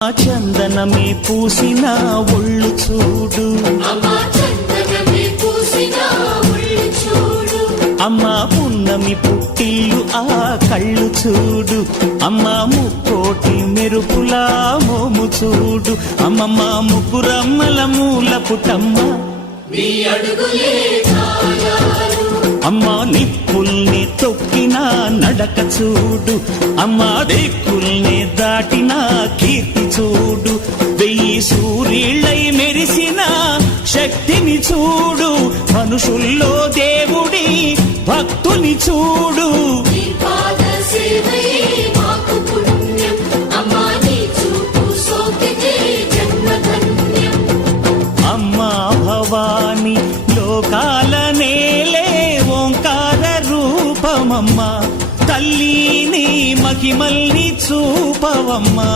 చందనమే పూసిన ఒళ్ళు చూడు, అమ్మా పున్నమి పుట్టిల్లు ఆ కళ్ళు చూడు, అమ్మా ముక్కోటి మెరుపులా మోము చూడు, అమ్మమ్మ ముగ్గురమ్మల మూల పుటమ్మ అమ్మా నిప్పుల్ని తొక్కిన నడక చూడు, అమ్మా దిక్కుల్ని దాటిన కీర్తి చూడు, 1000 సూర్యుళ్ళై మెరిసిన శక్తిని చూడు, మనుషుల్లో దేవుడి భక్తుని చూడు. అమ్మా భవాని లోకాల నేలే ఓంకార రూపమమ్మా, తల్లి నీ మహిమల్ని చూపవమ్మా.